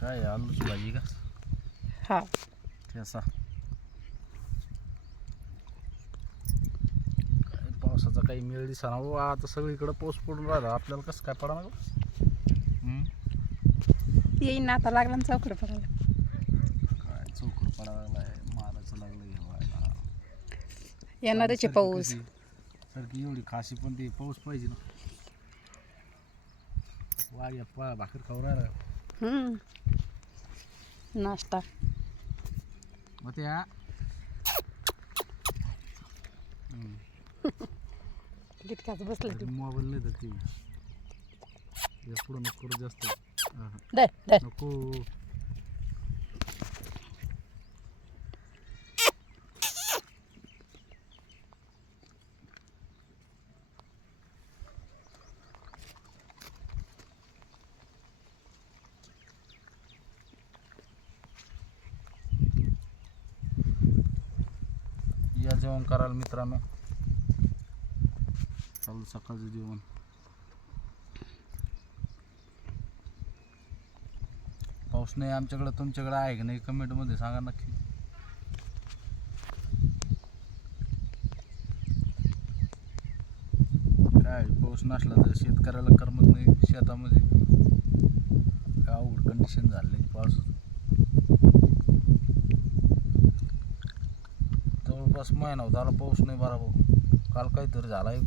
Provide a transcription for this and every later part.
काय आलूची भाजी का? हा ठेसा. काय पावसाचा काही मेळ दिसा ना आता सगळीकडे पाऊस पडून राहिला, आपल्याला कसं काय पडा ना? येईन ना आता, लागला ना चौकड पडायला. काय चौकड पडा लागलाय, मारायचं लागलं घेवायला. येणारच आहे पाऊस. सारखी एवढी खाशी पण ते पाऊस पाहिजे ना. वाघ्या पा भाकर खाऊ राहिला. नाश्ता मग त्या कितकाच बसलं तू. मोबाईल नाही तर ती पुढं नको करू जास्त. दे दे. नको. या जेवण करायला मित्रांनो. चालू सकाळचं जेवण. पाऊस नाही आमच्याकडे, तुमच्याकडे आहे की नाही कमेंटमध्ये सांगा नक्की. काय पाऊस नसला तर शेतकऱ्याला करमत नाही शेतामध्ये. काय अवघड कंडिशन झाली पावसाचं. जवळपास महिना होता आला पाऊस नाही बरोबर. काल काहीतरी झाला एक.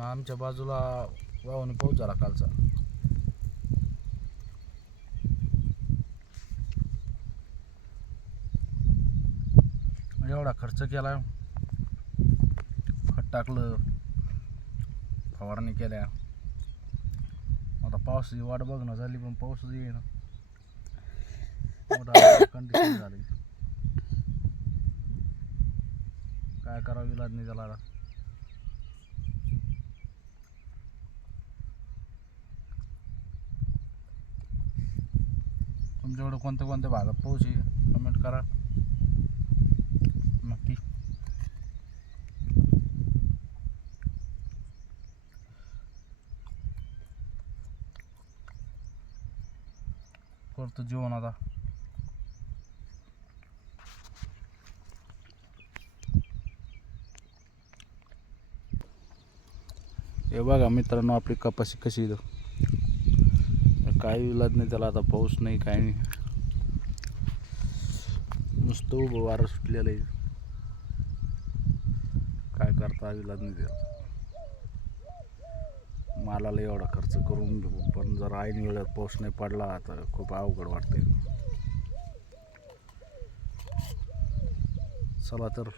आमच्या बाजूला वाहून पाऊस झाला कालचा. एवढा खर्च केला, खत टाकलं, फवारणी केल्या. आता पावसाची वाट बघणं झाली पण पाऊसच येईना. मोठा कंडिशन झाली. काय करावं इलाज नाही त्याला. तुमच्याकडे कोणत्या कोणत्या भागात पाऊस आहे कमेंट करा नक्की. करतो जेवण आता. हे बघा मित्रांनो आपली कपाशी कशी इथं. काही इलाज नाही त्याला, आता पाऊस नाही काही नाही. नुसतं उभं वारं सुटलेलं आहे. काय करता इलाज नाही त्याला. मालाला एवढा खर्च करून घेऊ पण जर ऐन वेळेत पाऊस नाही पडला तर खूप अवघड वाटतंय. चला तर